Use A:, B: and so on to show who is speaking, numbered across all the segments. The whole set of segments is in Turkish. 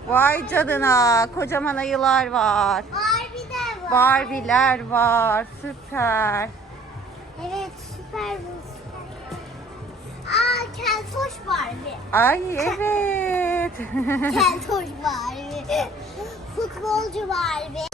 A: Vay canına, kocaman ayılar var.
B: Barbie de var.
A: Barbie'ler var. Süper.
B: Evet, süper bu. Aa, keltoş Barbie.
A: Ay evet.
B: Keltoş Barbie. Futbolcu Barbie.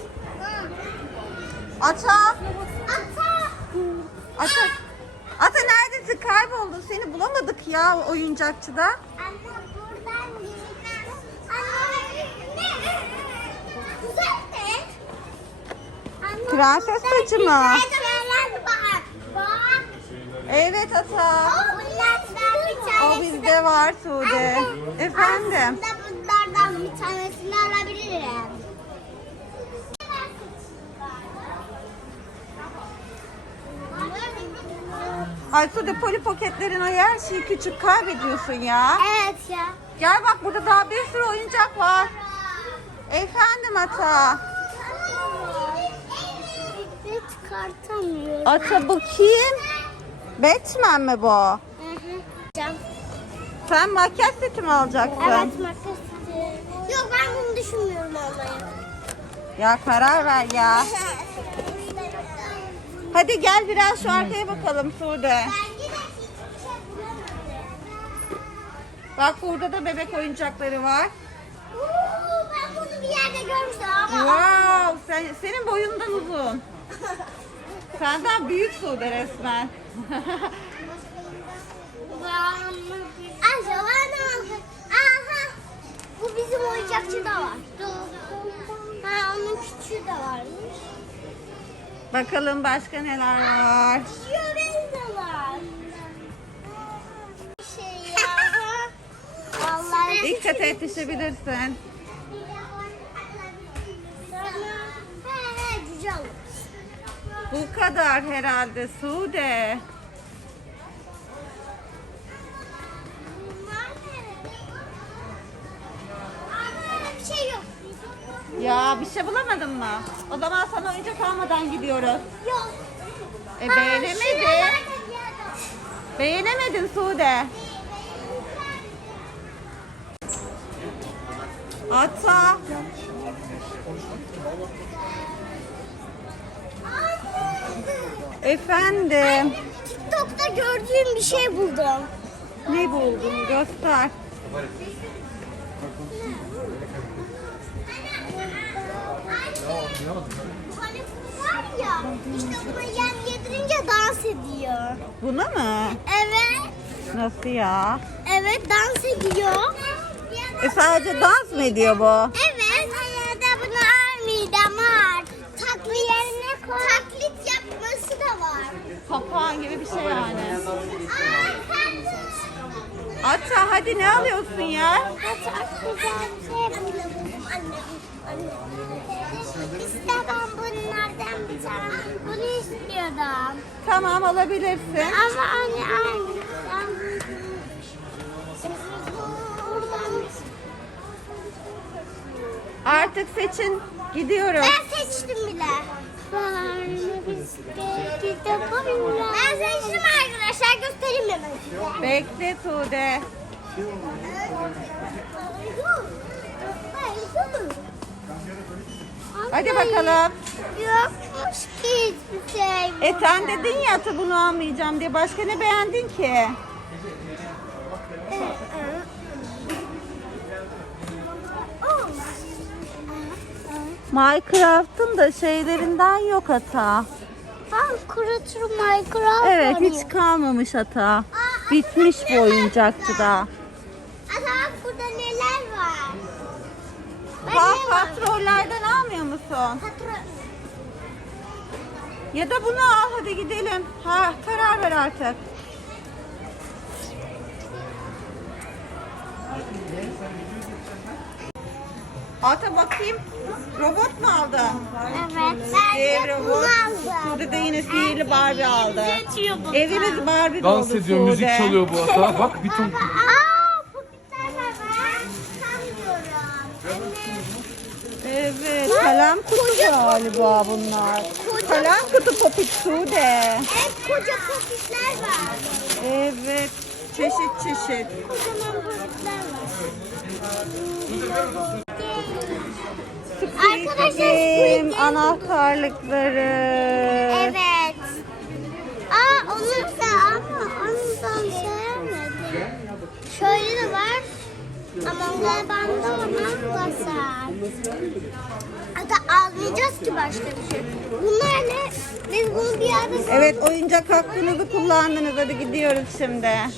A: Ata.
B: Ata.
A: Ata. Ata neredesin? Kayboldun. Seni bulamadık ya oyuncakçıda.
B: Anne buradan gideceğim. Anne. Güzel de. Anne,
A: Prenses
B: buradan
A: tacı mı?
B: güzel şeyler var. Bak.
A: Evet Ata.
B: Bunlardan bir tanesi
A: O bizde var Sude.
B: Anne,
A: Efendim.
B: aslında bunlardan bir tanesini alabilirim.
A: Ay Sude Polly Pocket'lerin o her şeyi küçük kaybediyorsun ya.
B: Evet ya.
A: Gel bak burada daha bir sürü oyuncak var. Efendim Ata.
B: Ve çıkartamıyorum.
A: Ata bu kim? Batman mi bu?
B: Hı hı. Cam.
A: Sen makyaj seti mi alacaksın?
B: Evet makas. Yok ben bunu düşünmüyorum almayı.
A: Ya karar ver ya. Hadi gel biraz şu arkaya bakalım Sude.
B: Bence de hiçbir şey bulamadım.
A: Bak burada da bebek oyuncakları var.
B: Ben bunu bir yerde görmüştüm ama.
A: Wow, senin boyundan uzun. Senden büyük Sude resmen.
B: Acaba ne oldu? Aha. Bu bizim oyuncakçıda var. Ha onun küçüğü de varmış.
A: Bakalım başka neler var.
B: Şurada da var. Şey ya. Vallahi.
A: Dikkat et düşebilirsin.
B: Güzel.
A: Bu kadar herhalde Sude.
B: Bir şey yok.
A: Ya bir şey bulamadın mı? O zaman sana oyuncak almadan gidiyoruz.
B: Yok.
A: Beğenemedin. Beğenemedin Sude. Ata. Efendim.
B: TikTok'ta gördüğüm bir şey buldum.
A: Ne buldun? Göster.
B: Hani bu var ya, işte buna yem yedirince dans ediyor.
A: Buna mı?
B: Evet.
A: Nasıl ya?
B: Evet dans ediyor.
A: Sadece dans mı ediyor bu?
B: Evet. Ya da bunu midem var. Taklit yerine koy. Taklit yapması da var.
A: Papağan gibi bir şey yani.
B: Aa,
A: Ata hadi ne alıyorsun ya?
B: çok güzel bir şey buldum. Anne. İşte ben bunlardan bir tane bunu istiyordum.
A: Tamam alabilirsin.
B: Ama anne.
A: Artık seçin. Gidiyoruz.
B: Ben seçtim bile. Ben seçtim arkadaşlar. Göstereyim hemen size.
A: Bekle Tuğde. Hadi bakalım.
B: Yokmuş ki hiçbir şey.
A: Sen dedin ya Ata bunu almayacağım diye. Başka ne beğendin ki? Minecraft'ın da şeylerinden yok Ata.
B: Ben kurutur Minecraft
A: Evet
B: oynayayım.
A: hiç kalmamış Ata. Bitmiş bu oyuncakçıda.
B: Ata bak burada neler var.
A: Patrollerden almıyor musun? Ya da bunu al hadi gidelim. Ha karar ver artık. Ata bakayım. Robot mu aldın?
B: Evet. Ben de bunu
A: robot.
B: aldım.
A: Sude de yine sihirli Barbie aldı. Evimiz Barbie
C: Dans
A: doldu
C: ediyor, müzik
A: Sude.
C: çalıyor bu ata. Bak bir ton.
B: Aa, popitler var. Sanmıyorum.
A: Evet kalem kutu galiba bunlar. Kalem kutu popit Sude.
B: Evet, koca popitler var.
A: Evet çeşit çeşit.
B: Kocaman popitler var. Arkadaşlar
A: Squid
B: Squid Game.
A: anahtarlıkları.
B: Evet. Aa onu da ama onu da sevmedim. Şöyle de var. Ama galiba ona basar. Hatta almayacağız ki başka bir şey. Bunlar ne? Biz bunu bir yerde...
A: Evet, oyuncak hakkınızı kullandınız. Hadi gidiyoruz şimdi.
B: Evet.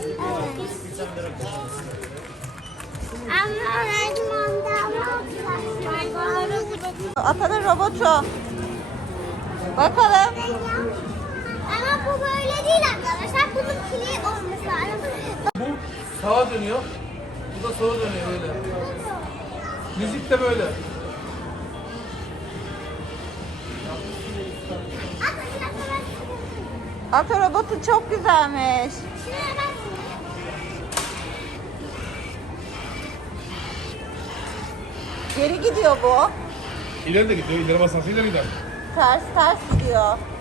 B: Ama öğretmende
A: Atanın robotu. Bakalım.
B: ama bu böyle değil arkadaşlar. Bunun pili olması lazım.
C: Bu sağa dönüyor. Bu da sola dönüyor böyle. Müzik de böyle.
A: Ata robotu çok güzelmiş. Geri gidiyor bu.
C: İleri de gidiyor. İleri basarsa ileri gider.
A: Ters gidiyor.